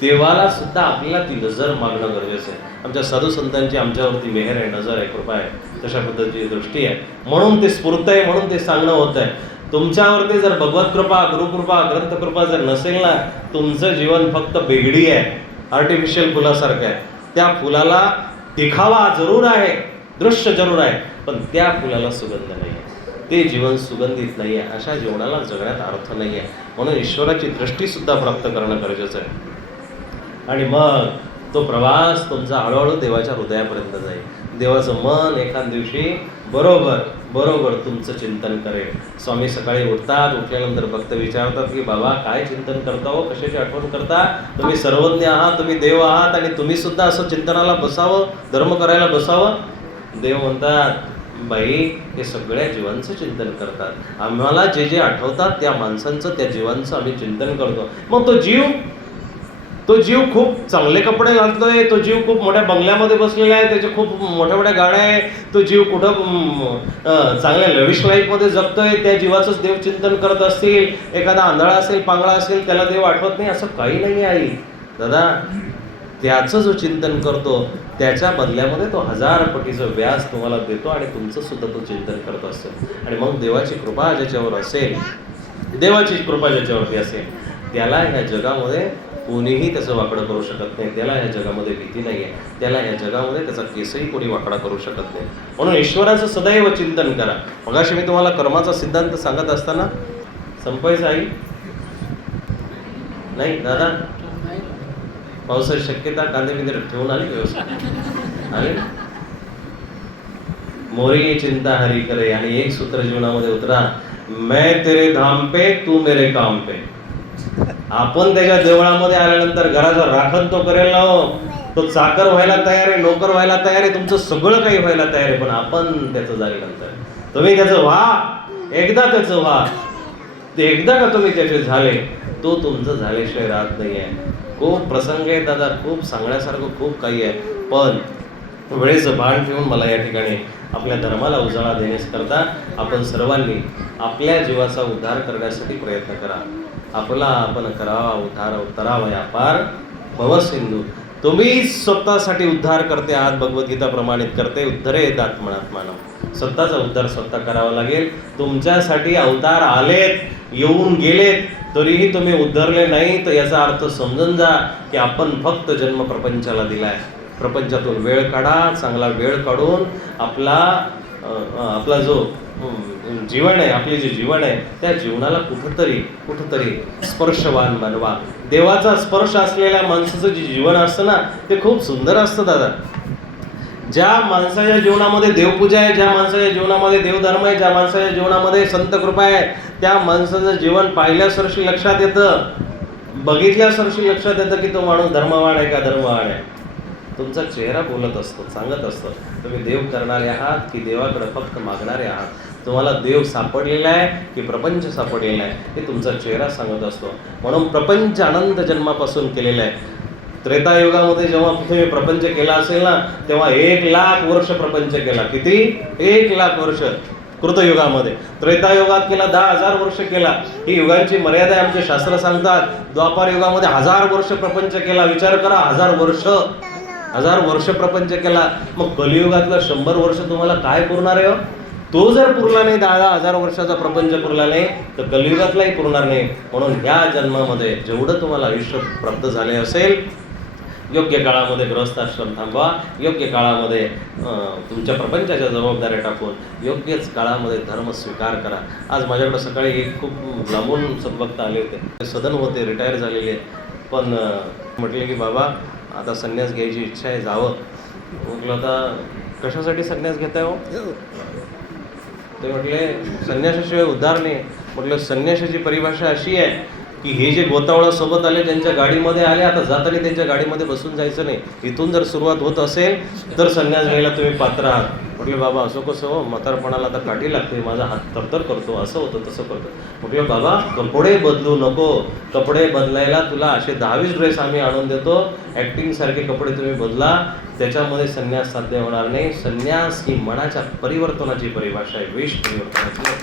देवाला सुद्धा आपल्याला ती नजर मागणं गरजेचं आहे. आमच्या साधू संतांची आमच्यावरती मेहर आहे नजर आहे कृपा आहे. तशा पद्धतीची दृष्टी आहे. म्हणून ते स्फूर्त आहे म्हणून ते सांगणं होत आहे. तुमच्यावरती जर भगवत कृपा गुरुकृपा ग्रंथकृपा जर नसेल ना तुमचं जीवन फक्त बेगडी आहे आर्टिफिशियल फुलासारखं आहे. त्या फुलाला दिखावा जरूर आहे दृश्य जरूर आहे पण त्या फुलाला सुगंध नाही आहे. ते जीवन सुगंधित नाही आहे अशा जीवनाला जगण्यात अर्थ नाही आहे. म्हणून ईश्वराची दृष्टीसुद्धा प्राप्त करणं गरजेचं आहे. आणि मग तो प्रवास तुमचा हळूहळू देवाच्या हृदयापर्यंत जाईल. देवाचं मन एखाद दिवशी बरोबर बरोबर तुमचं चिंतन करेल. स्वामी सकाळी उठतात उठल्यानंतर भक्त विचारतात की बाबा काय चिंतन करता हो? कशाची आठवण करता? तुम्ही सर्वज्ञ आहात तुम्ही देव आहात आणि तुम्ही सुद्धा असं चिंतनाला बसावं धर्म करायला बसावं? देव म्हणतात बाई हे सगळ्या जीवांचं चिंतन करतात. आम्हाला जे जे आठवतात त्या माणसांचं त्या जीवांचं आम्ही चिंतन करतो. मग तो जीव तो जीव खूप चांगले कपडे घालतोय तो जीव खूप मोठ्या बंगल्यामध्ये बसलेला आहे त्याचे खूप मोठ्या मोठ्या गाड्या आहे तो जीव कुठं चांगल्या लविश लाईफमध्ये जगतोय त्या जीवाचंच देव चिंतन करत असतील एखादा आंधळा असेल पांगळा असेल त्याला देव आठवत नाही असं काही नाही आई दादा त्याचं जो चिंतन करतो त्याच्या बदल्यामध्ये तो हजार पटीचं व्याज तुम्हाला देतो आणि तुमचं सुद्धा तो चिंतन करत असतो. आणि मग देवाची कृपा ज्याच्यावर असेल देवाची कृपा ज्याच्यावरती असेल त्याला ह्या जगामध्ये कोणीही त्याचं वाकडं करू शकत नाही. त्याला या जगामध्ये भीती नाही आहे त्याला या जगामध्ये त्याचा केसही कोणी वाकडा करू शकत नाही. म्हणून ईश्वराचं सदैव चिंतन करा. मगाशी मी तुम्हाला कर्माचा सिद्धांत सांगत असताना संपायचं आई नाही दादा. पावसाची शक्यता कांदे बिंदे ठेवून आली व्यवस्थित. आणि? मोरी चिंता हरी करे. आणि एक सूत्र जीवनामध्ये उतरा. मैं तेरे धाम पे तू मेरे काम पे. आपण त्याच्या देवळामध्ये आल्यानंतर घराचा राखण तो करेल ना हो. तो चाकर व्हायला तयार आहे नोकर व्हायला तयार आहे तुमचं सगळं काही व्हायला तयार आहे पण आपण त्याचं झाल्यानंतर तुम्ही त्याचं व्हा. एकदा त्याचं व्हा. ते एकदा का तुम्ही त्याचे झाले? तो तुमचं झाल्याशिवाय राहत नाही आहे खूप प्रसंग आहे दादा खूप सांगण्यासारखं खूप काही आहे. पण वेळेचं भान ठेवून मला या ठिकाणी आपल्या धर्माला उजाळा देण्यास करता आपण सर्वांनी आपल्या जीवाचा उद्धार करण्यासाठी प्रयत्न करा. आपला आपण करावा उद्धार उतरावा या पार भवसिंधू. तुम्ही स्वतःसाठी उद्धार करते आहात भगवद्गीता प्रमाणित करते उद्धरे येतात मनात मानव. स्वतःचा उद्धार स्वतः करावा लागेल. तुमच्यासाठी अवतार आलेत येऊन गेलेत तरीही तुम्ही उद्धरले नाही तर याचा अर्थ समजून जा की आपण फक्त जन्म प्रपंचाला दिलाय. प्रपंचातून वेळ काढा चांगला वेळ काढून आपला आपला जो जीवन आहे आपले जे जीवन आहे त्या जीवनाला कुठंतरी कुठंतरी स्पर्शवान बनवा. देवाचा स्पर्श असलेल्या माणसाचं जे जीवन असतं ना ते खूप सुंदर असतं दादा. ज्या माणसाच्या जीवनामध्ये देवपूजा आहे ज्या माणसाच्या जीवनामध्ये देवधर्म आहे ज्या माणसाच्या जीवनामध्ये संत कृपा आहे त्या माणसाचं जीवन पाहिल्यासरशी लक्षात येतं. बघितल्यासरशी लक्षात येतं की तो माणूस धर्मवान आहे का धर्मवान आहे. तुमचा चेहरा बोलत असतो सांगत असतो. तुम्ही देव करणारे आहात की देवाकडे फक्त मागणारे आहात? तुम्हाला देव सापडलेला आहे की प्रपंच सापडलेला आहे? हे तुमचा चेहरा सांगत असतो. म्हणून प्रपंच आनंद जन्मापासून केलेला आहे. त्रेतायुगामध्ये जेव्हा तुम्ही प्रपंच केला असेल ना तेव्हा एक लाख वर्ष प्रपंच केला. किती? एक लाख वर्ष. कृतयुगामध्ये. त्रेतायुगात केला दहा हजार वर्ष केला. ही युगांची मर्यादा आहे आमचे शास्त्र सांगतात. द्वापार युगामध्ये हजार वर्ष प्रपंच केला. विचार करा हजार वर्ष. हजार वर्ष प्रपंच केला. मग कलियुगातलं शंभर वर्ष तुम्हाला काय पुरणार आहे हो? तो जर पुरला नाही दहा हजार वर्षाचा प्रपंच पुरला नाही तर कलियुगातलाही पुरणार नाही. म्हणून ह्या जन्मामध्ये जेवढं तुम्हाला आयुष्य प्राप्त झाले असेल योग्य काळामध्ये गृहस्थाश्रम थांबवा योग्य काळामध्ये तुमच्या प्रपंचाच्या जबाबदाऱ्या टाकून योग्यच काळामध्ये धर्म स्वीकार करा. आज माझ्याकडे सकाळी एक खूप लांबून सद्भक्त आले होते. ते सदन होते रिटायर झालेले. पण म्हटले की बाबा आता संन्यास घ्यायची इच्छा आहे जावं. म्हटलं आता कशासाठी संन्यास घेताय हो? ते म्हटले संन्यासाशिवाय उद्धार नाही. म्हटलं संन्यासाची परिभाषा अशी आहे की हे जे गोतावळा सोबत आले त्यांच्या गाडीमध्ये आले आता जाताना त्यांच्या गाडीमध्ये बसून जायचं नाही. इथून जर सुरुवात होत असेल तर संन्यास घ्यायला तुम्ही पात्र आहात. म्हटलं बाबा असं कसं? हो म्हातारपणाला आता काठी लागते माझा हात तरतर करतो. असं होतं तसं करतो. म्हटलं बाबा कपडे बदलू नको. कपडे बदलायला तुला असे दहावीस ड्रेस आम्ही आणून देतो. ॲक्टिंग सारखे कपडे तुम्ही बदला. त्याच्यामध्ये संन्यास साध्य होणार नाही. संन्यास ही मनाच्या परिवर्तनाची परिभाषा आहे. वेश परिवर्तनाची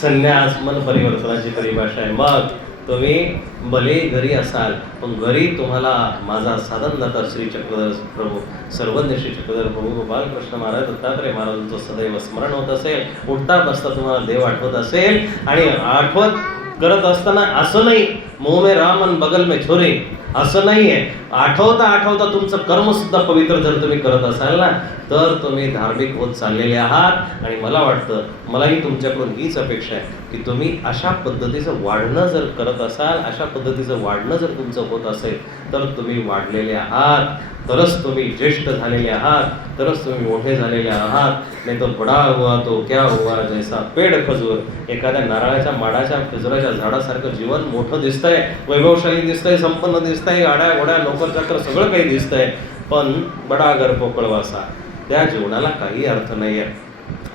संन्यास मन परिवर्तनाची परिभाषा आहे. मग तुम्ही भले घरी असाल पण घरी तुम्हाला माझा साधनदाता श्री चक्रधर प्रभू सर्वज्ञ श्री चक्रधर प्रभू गोपालकृष्ण महाराज दत्तात्रय महाराजांचं सदैव स्मरण होत असेल उठता बसता तुम्हाला देव आठवत असेल आणि आठवत करत असताना असं नाही मोह में राम आणि बगल मे छोरे असं नाही आहे आठवता आठवता तुमचं कर्म सुद्धा पवित्र जर तुम्ही करत असाल ना तर तुम्ही धार्मिक होत चाललेले आहात. आणि मला वाटतं मलाही तुमच्याकडून हीच अपेक्षा आहे की तुम्ही अशा पद्धतीचं वाढणं जर करत असाल अशा पद्धतीचं वाढणं जर तुमचं होत असेल तर तुम्ही वाढलेले आहात. तरच तुम्ही ज्येष्ठ झालेले आहात. तरच तुम्ही मोठे झालेले आहात. नाही तर बडा हुआ तो क्या हुआ जैसा पेड खजूर. एखाद्या नारळाच्या माडाच्या खजुराच्या झाडासारखं जीवन मोठं दिसतंय वैभवशाली दिसतंय संपन्न दिसतंय. गाड्या घोड्या नोकर चाकर सगळं काही दिसतंय पण बडा पोकळवासा त्या जीवनाला काही अर्थ नाहीये.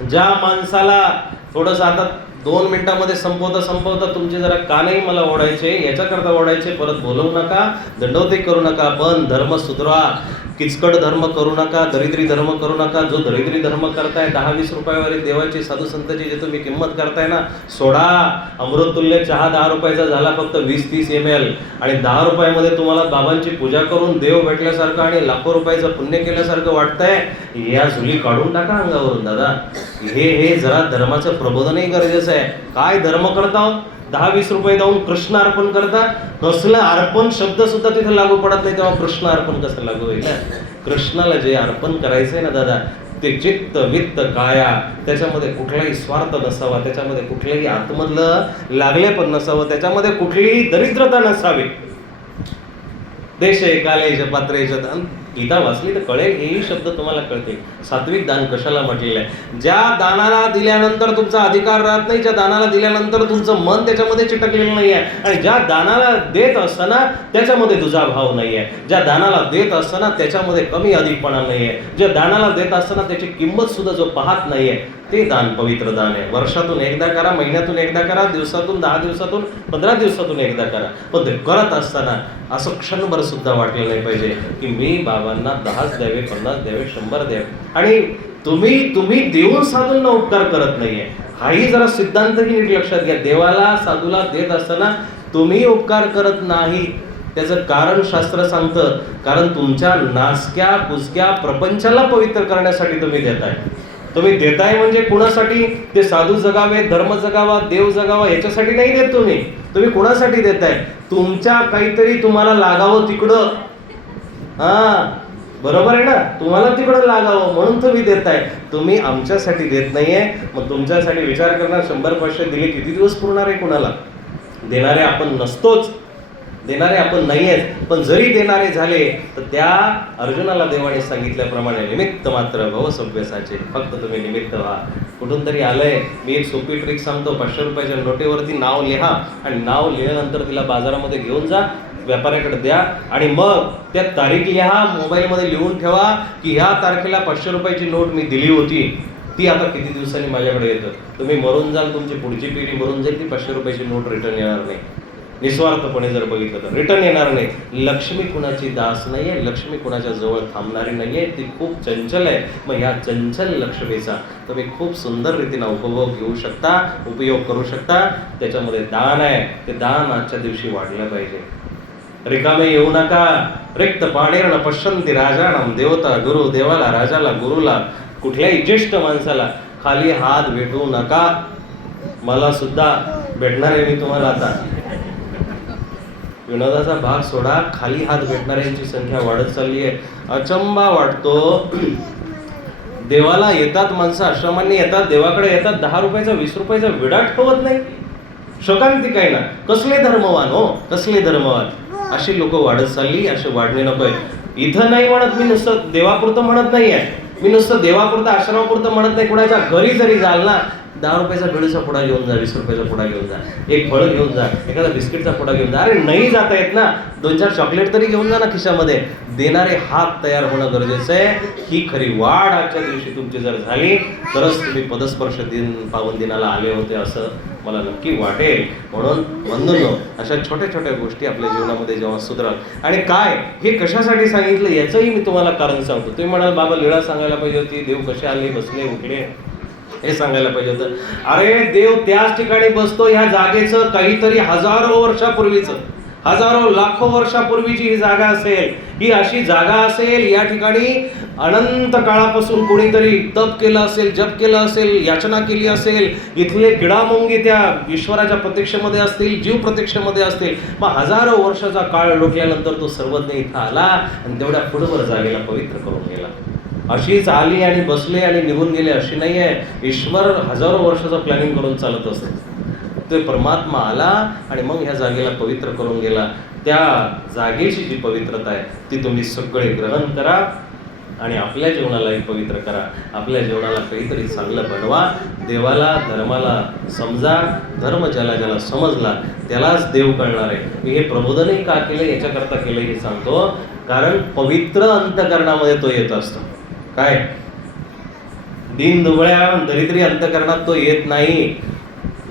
ज्या माणसाला थोडंसं आता दोन मिनिटामध्ये संपवता संपवता तुमचे जरा कानही मला ओढायचे याच्याकरता ओढायचे परत बोलवू नका दंडवते करू नका पण धर्म सुधरा. किचकट धर्म करू नका दरिद्री धर्म करू नका. जो दरिद्री धर्म करताय दहा वीस रुपयावरील देवाची साधू संतांची जे तुम्ही किंमत करताय ना सोडा. अमृततुल्य चहा दहा रुपयाचा झाला फक्त वीस तीस एम एल आणि दहा रुपयामध्ये तुम्हाला बाबांची पूजा करून देव भेटल्यासारखं आणि लाखो रुपयाचं पुण्य केल्यासारखं वाटतंय या झुली काढून टाका अंगावरून दादा. हे हे जरा धर्माचं प्रबोधनही गरजेचं आहे. काय धर्म करता हो? दहा वीस रुपये जाऊन कृष्ण अर्पण करता कसलं अर्पण शब्द सुद्धा तिथे लागू पडत नाही तेव्हा कृष्ण अर्पण कसं लागू होईल कृष्णाला जे अर्पण करायचंय ना दादा ते चित्त वित्त काया त्याच्यामध्ये कुठलाही स्वार्थ नसावा त्याच्यामध्ये कुठल्याही आतमधलं लागले पण नसावं त्याच्यामध्ये कुठलीही दरिद्रता नसावी. देश कालेश पात्रेश दान गीता वाचली तर कळेल हेही शब्द तुम्हाला कळतील. सात्विक दान कशाला म्हटलेलं आहे? ज्या दानाला दिल्यानंतर तुमचा अधिकार राहत नाही ज्या दानाला दिल्यानंतर तुमचं मन त्याच्यामध्ये चिटकलेलं नाही आहे. आणि ज्या दानाला देत असताना त्याच्यामध्ये तुझा भाव नाही आहे. ज्या दानाला देत असताना त्याच्यामध्ये कमी अधिकपणा नाही आहे. ज्या दानाला देत असताना त्याची किंमत सुद्धा जो पाहत नाही आहे ते दान पवित्र दान आहे. वर्षातून एकदा करा महिन्यातून एकदा करा दिवसातून दहा दिवसातून पंधरा दिवसातून एकदा करा. पण ते करत असताना असं क्षणभर सुद्धा वाटलं नाही पाहिजे की मी बाबा गावांना दहाच द्यावे पन्नास द्यावे शंभर द्यावे. आणि तुम्ही तुम्ही देऊन साधूंना उपकार करत नाहीये. हाही जरा सिद्धांतही नीट लक्षात घ्या. देवाला साधूला देत असताना तुम्ही उपकार करत नाही. त्याचं कारण शास्त्र सांगतं कारण तुमच्या नासक्या कुसक्या प्रपंचाला पवित्र करण्यासाठी तुम्ही देताय. तुम्ही देताय म्हणजे कुणासाठी? ते साधू जगावे धर्म जगावा देव जगावा याच्यासाठी नाही देत तुम्ही. तुम्ही कुणासाठी देताय? तुमच्या काहीतरी तुम्हाला लागावं तिकडं. हा बरोबर आहे ना? तुम्हाला तिकडं लागावं म्हणून तुम्ही देताय. तुम्ही आमच्यासाठी देत नाहीये. मग तुमच्यासाठी विचार करणार शंभर पैसे दिले किती दिवस पुरणार आहे कुणाला? देणारे आपण नसतोच. देणारे आपण नाही आहेत पण जरी देणारे झाले तर त्या अर्जुनाला देवाने सांगितल्याप्रमाणे निमित्त मात्र भवसभ्यसाचे. फक्त तुम्ही निमित्त व्हा. कुठून तरी आलंय. मी एक सोपी ट्रिक सांगतो. पाचशे रुपयाच्या नोटेवरती नाव लिहा आणि नाव लिहिल्यानंतर तिला बाजारामध्ये घेऊन जा. व्यापाऱ्याकडे द्या आणि मग त्या तारीख लिहा मोबाईलमध्ये लिहून ठेवा की ह्या तारखेला पाचशे रुपयाची नोट मी दिली होती. ती आता किती दिवसांनी माझ्याकडे येतं? तुम्ही मरून जाल तुमची पुढची पिढी मरून जाईल ती पाचशे रुपयाची नोट रिटर्न येणार नाही. निस्वार्थपणे जर बघितलं तर रिटर्न येणार नाही. लक्ष्मी कुणाची दास नाही आहे लक्ष्मी कुणाच्या जवळ थांबणारी नाही आहे ती खूप चंचल आहे. मग ह्या चंचल लक्ष्मीचा तुम्ही खूप सुंदर रीतीनं उपभोग घेऊ शकता उपयोग करू शकता. त्याच्यामध्ये दान आहे. ते दान आजच्या दिवशी वाढलं पाहिजे. रिकामे येऊ नका. रिक्त पाणीर्ण पश्यंती राजाणम देवता गुरु देवाला राजाला गुरुला कुठल्याही ज्येष्ठ माणसाला खाली हात भेटू नका. मला सुद्धा भेटणार आहे मी तुम्हाला आता. विनोदाचा भाग सोडा. खाली हात भेटणाऱ्यांची संख्या वाढत चालली आहे. अचंबा वाटतो. देवाला येतात माणसं आश्रमांनी येतात देवाकडे येतात. दहा रुपयाचा वीस रुपयाचा विडा ठेवत नाही. शोकांती काही ना. कसले धर्मवान हो? कसले धर्मवान? अशी लोक वाढत चालली असे वाढणे नकोय इथं नाही म्हणत मी नुसतं देवापुरतं म्हणत नाहीये. मी नुसतं देवापुरतं आश्रमापुरतं म्हणत नाही. कुणाच्या घरी जरी जाल ना दहा रुपयाचा भेळीचा पुडा घेऊन जा वीस रुपयाचा पुडा घेऊन जा एक फळ घेऊन जा एखादा बिस्किटचा पुडा घेऊन जा. अरे नाही जाता येत ना. दोन चार चॉकलेट तरी घेऊन जा ना खिशामध्ये. देणारे हात तयार होणं गरजेचं आहे. ही खरी वाढ आजच्या दिवशी तुमची जर झाली तरच तुम्ही पदस्पर्श दिन पावन दिनाला आले होते असं मला नक्की वाटेल. म्हणून बंधूंनो अशा छोट्या छोट्या गोष्टी आपल्या जीवनामध्ये जेव्हा सुधराल. आणि काय? हे कशासाठी सांगितलं? याचंही मी तुम्हाला कारण सांगतो. तुम्ही म्हणाल बाबा लीळा सांगायला पाहिजे होती. देव कसे आले बसले उठले. हे सांगायला पाहिजे होतं. अरे देव त्याच ठिकाणी बसतो ह्या जागेचं काहीतरी हजारो वर्षापूर्वीचं हजारो लाखो वर्षापूर्वीची ही जागा असेल. ही अशी जागा असेल या ठिकाणी अनंत काळापासून कोणीतरी तप केलं असेल जप केलं असेल याचना केली असेल. इथले किडामोंगी त्या ईश्वराच्या प्रत्यक्षामध्ये असतील जीव प्रत्यक्षामध्ये असतील. मग हजारो वर्षाचा काळ लोटल्यानंतर तो सर्वज्ञ इथं आला आणि तेवढ्या फुटभर जागेला पवित्र करून गेला. अशीच आली आणि बसले आणि निघून गेले अशी नाही आहे ईश्वर हजारो वर्षाचं प्लॅनिंग करून चालत असते. ते परमात्मा आला आणि मग ह्या जागेला पवित्र करून गेला. त्या जागेची जी पवित्रता आहे ती तुम्ही सगळे ग्रहण करा आणि आपल्या जीवनालाही पवित्र करा. आपल्या जीवनाला काहीतरी चांगलं बनवा. देवाला धर्माला समजा धर्म ज्याला ज्याला समजला त्यालाच देव कळणार आहे. मी हे प्रबोधनही का केलं याच्याकरता केलं हे सांगतो. कारण पवित्र अंतकरणामध्ये तो येत असतो. काय? दिन दुबळ्या दरिद्री अंतकरणात तो येत नाही.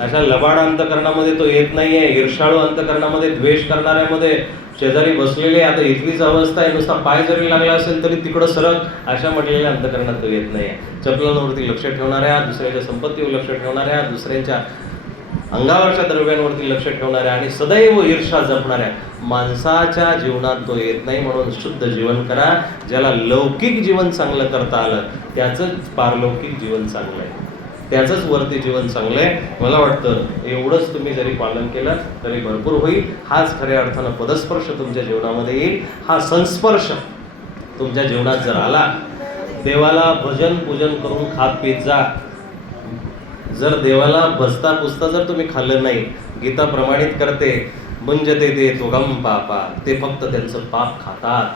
अशा लबाड अंतकरणामध्ये तो येत नाहीये ईर्षाळू अंतकरणामध्ये द्वेष करणाऱ्यामध्ये. शेजारी बसलेले आता इथलीच अवस्था आहे नुसता पाय जरी लागला असेल तरी तिकडं सरक. अशा म्हटलेल्या अंतकरणात तो येत नाहीये. चपलांवरती लक्ष ठेवणाऱ्या दुसऱ्याच्या संपत्तीवर लक्ष ठेवणाऱ्या दुसऱ्यांच्या अंगावरच्या द्रव्यांवरती लक्ष ठेवणाऱ्या आणि सदैव ईर्षा जपणाऱ्या माणसाच्या जीवनात तो येत नाही म्हणून शुद्ध जीवन करा ज्याला लौकिक जीवन चांगलं करता आलं त्याचंच पारलौकिक जीवन चांगलं आहे. त्याचंच वरती जीवन चांगलं आहे. मला वाटतं एवढंच तुम्ही जरी पालन केलं तरी भरपूर होईल. हाच खऱ्या अर्थानं पदस्पर्श तुमच्या जीवनामध्ये येईल. हा संस्पर्श तुमच्या जीवनात जर आला देवाला भजन पूजन करून खात पीत जा. जर देवाला बसता पुसता जर तुम्ही खाल्लं नाही गीता प्रमाणित करते भुंजते ते तुगम पापा ते फक्त त्यांचं पाप खातात.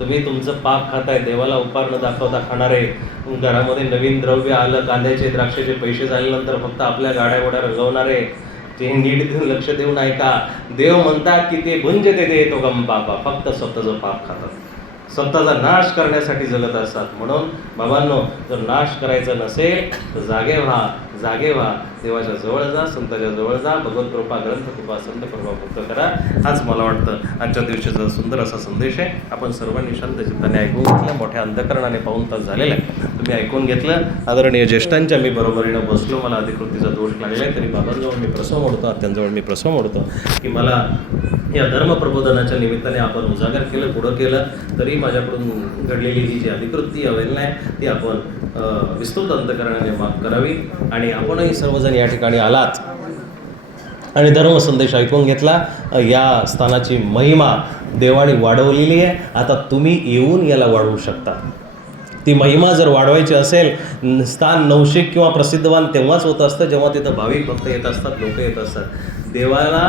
तुम्ही तुमचं पाप खाताय देवाला उपार न दाखवता खाणारे. घरामध्ये नवीन द्रव्य आलं कांद्याचे द्राक्षाचे पैसे झाल्यानंतर फक्त आपल्या गाड्या गोड्या रंगवणारे. ते नीट देऊन लक्ष देऊन ऐका. देव म्हणतात की ते भुंजते ते तो पापा फक्त स्वतःचं पाप खातात. स्वतःचा नाश करण्यासाठी जगत असतात. म्हणून बाबांनो जर नाश करायचा नसेल तर जागे व्हा जागे व्हा. देवाच्या जवळ जा संताच्या जवळ जा. भगवत कृपा ग्रंथ कृपा संत कृपा मुक्त करा. हाच मला वाटतं आजच्या दिवशीचा सुंदर असा संदेश आहे. आपण सर्वांनी शांत चित्ताने ऐकून घेतलं. मोठ्या अंधकरणाने पाऊन तास झालेला आहे तुम्ही ऐकून घेतलं. आदरणीय ज्येष्ठांच्या मी बरोबरीनं बसलो. मला अधिकृतीचा दोष लागला आहे. तरी बाबांजवळ मी प्रसव मोडतो आत्यांजवळ मी प्रसव मोडतो की मला या धर्म प्रबोधनाच्या निमित्ताने आपण उजागर केलं पुढं केलं तरी माझ्याकडून घडलेली ही जी अधिकृती अवेलना आहे ती आपण विस्तृत अंतकरणाने माफ करावी. आणि आपणही सर्वजण या ठिकाणी आलात आणि धर्म संदेश ऐकून घेतला या स्थानाची महिमा देवाने वाढवलेली आहे. आता तुम्ही येऊन याला वाढवू शकता. ती महिमा जर वाढवायची असेल स्थान नवशिक किंवा प्रसिद्धवान तेव्हाच होत असतं जेव्हा तिथं भाविक भक्त येत असतात लोक येत असतात. देवाला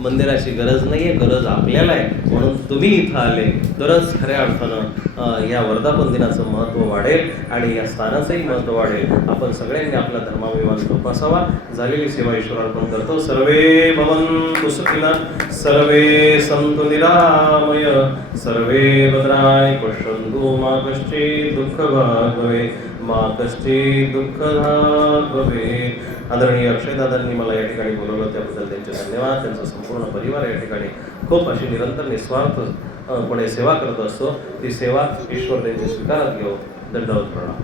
मंदिराची गरज नाही आहे गरज आपल्याला आहे. म्हणून तुम्ही इथं आले. तरच खऱ्या अर्थानं या वर्धापन दिनाचं महत्त्व वाढेल आणि या स्थानाचंही महत्त्व वाढेल. आपण सगळ्यांनी आपला धर्माभिमान जोपासावा. झालेली सेवा ईश्वरार्पण करतो. सर्वे भवन सुखिना सर्वे संतु निरामय सर्वे भद्राय पश्यन्तु मा कश्चित् दुःख भाग मा कश्चित् दुःख भवे आदरणीय अक्षयदादांनी मला या ठिकाणी बोलवलं त्याबद्दल त्यांचे धन्यवाद. त्यांचा संपूर्ण परिवार या ठिकाणी खूप अशी निरंतर निस्वार्थ पणे सेवा करत असतो. ती सेवा ईश्वर त्यांची स्वीकारत घेऊ दंडवत प्रणाम